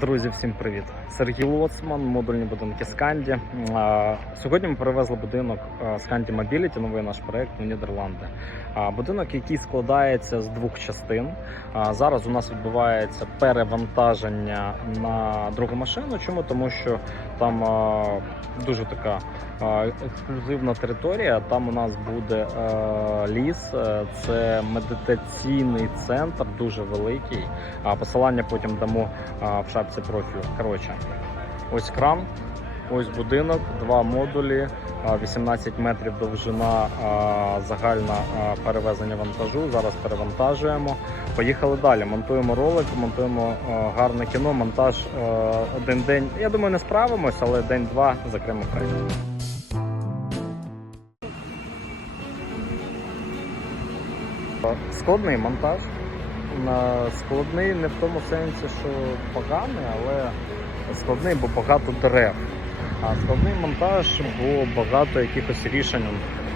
Друзі, всім привіт! Сергій Лоцман, модульні будинки Сканді. Сьогодні ми перевезли будинок Сканді Мобіліті, новий наш проект у Нідерланди. Будинок, який складається з двох частин. Зараз у нас відбувається перевантаження на другу машину. Чому? Тому що там а, дуже така а, ексклюзивна територія. Там у нас буде а, ліс, Е, це медитаційний центр, дуже великий. А посилання потім дамо а, в шапці профілю. Коротше, ось кран, ось будинок, два модулі, 18 метрів довжина, загальна перевезення вантажу. Зараз перевантажуємо. Поїхали далі. Монтуємо ролик, монтуємо гарне кіно. Монтаж один день. Я думаю, не справимось, але день-два закримо край. Складний монтаж. Складний не в тому сенсі, що поганий, але складний, бо багато дерев. А складний монтаж, бо багато якихось рішень.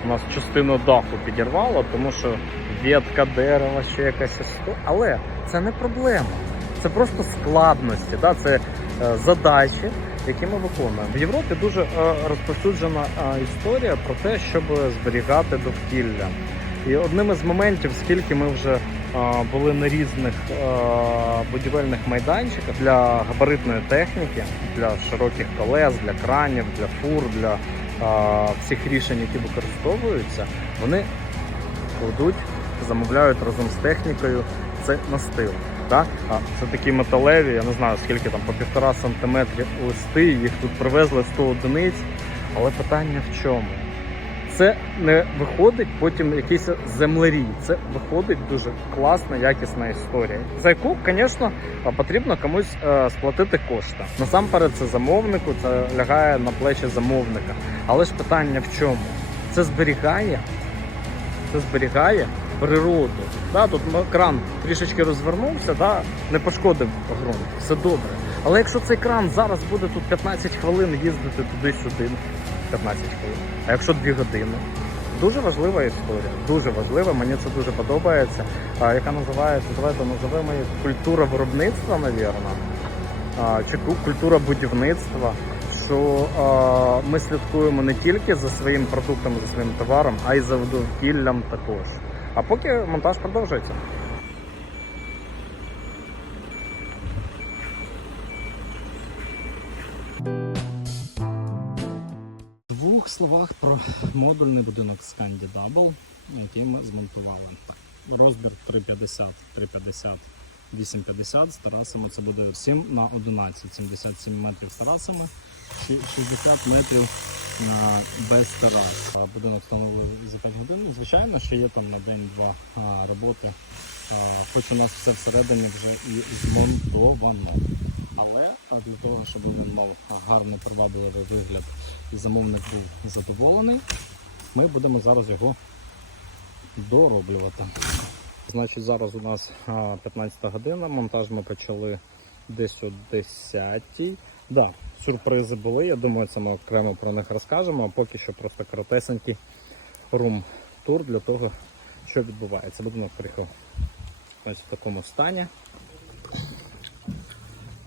У нас частину даху підірвало, тому що ветка дерева, ще якась. Але це не проблема. Це просто складності, да? це е, задачі, які ми виконуємо. В Європі дуже е, розповсюджена е, історія про те, щоб зберігати довкілля. І одним із моментів, скільки ми вже були на різних будівельних майданчиках для габаритної техніки, для широких колес, для кранів, для фур, для всіх рішень, які використовуються, вони кладуть, замовляють разом з технікою. Це настил. Це такі металеві, я не знаю скільки там по півтора сантиметрів листи, їх тут привезли 100 одиниць. Але питання в чому? Це не виходить потім якийсь землерій. Це виходить дуже класна, якісна історія, за яку, звісно, потрібно комусь е, сплатити кошти. Насамперед, це замовнику, це лягає на плечі замовника. Але ж питання в чому? Це зберігає, це зберігає природу. Да, тут кран трішечки розвернувся, да, не пошкодив ґрунт, все добре. Але якщо цей кран зараз буде тут 15 хвилин їздити туди-сюди, 15 хвилин, а якщо 2 години. Дуже важлива історія, дуже важлива. Мені це дуже подобається. Яка називається, давайте називаємо її культура виробництва, навірно, чи культура будівництва. Що а, ми слідкуємо не тільки за своїм продуктом, за своїм товаром, а й за довкіллям також. А поки монтаж продовжується. Двох словах про модульний будинок Scandi Double, який ми змонтували. Так, Розбір 350, 350, 850 з терасами це буде 7 на 11, 77 метрів з терасами, ші- 60 метрів а, без терас. Будинок встановили за 5 годин. Звичайно, що є там на день-два роботи, хоч у нас все всередині вже і змонтовано. Але а для того, щоб він мав гарний привабливий вигляд і замовник був задоволений, ми будемо зараз його дороблювати. Значить, зараз у нас а, 15 година. Монтаж ми почали десь о 10 Да, сюрпризи були. Я думаю, це ми окремо про них розкажемо. А поки що просто коротесенький рум-тур для того, що відбувається. Будемо приїхав ось в такому стані.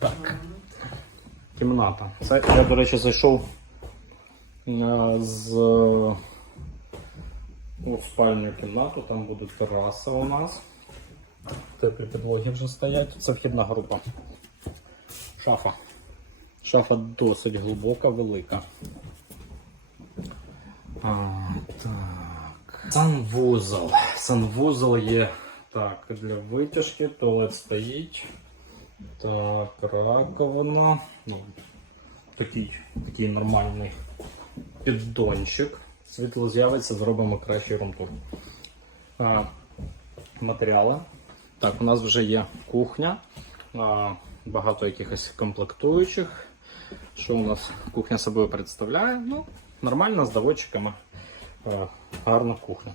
Так. Кімната. Це я, до речі, зайшов з у спальню кімнату, там буде тераса у нас. Теплі підлоги вже стоять. Це вхідна група. Шафа. Шафа досить глибока, велика. А, так. Санвузол. Санвузол є так, для витяжки, туалет стоїть. Так, раковина. Ну, такий, такий нормальний піддончик. Світло з'явиться, зробимо кращий румтур. А, матеріали. Так, у нас вже є кухня, а, багато якихось комплектуючих. Що у нас кухня собою представляє? Ну, нормально з доводчиками. А, гарна кухня.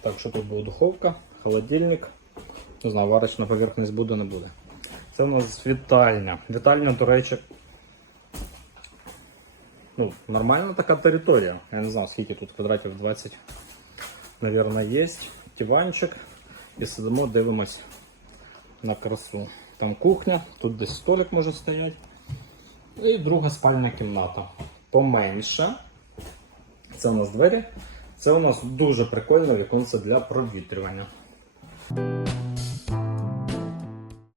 Так, що тут буде духовка, холодильник. Не знаю, варочна поверхність буде, не буде. Це у нас вітальня. Вітальня, до речі, ну, нормальна така територія. Я не знаю, скільки тут квадратів 20, мабуть, є. Диванчик. І сидимо, дивимось на красу. Там кухня, тут десь столик може стояти. І друга спальня кімната. Поменше. Це у нас двері. Це у нас дуже прикольне віконце для провітрювання.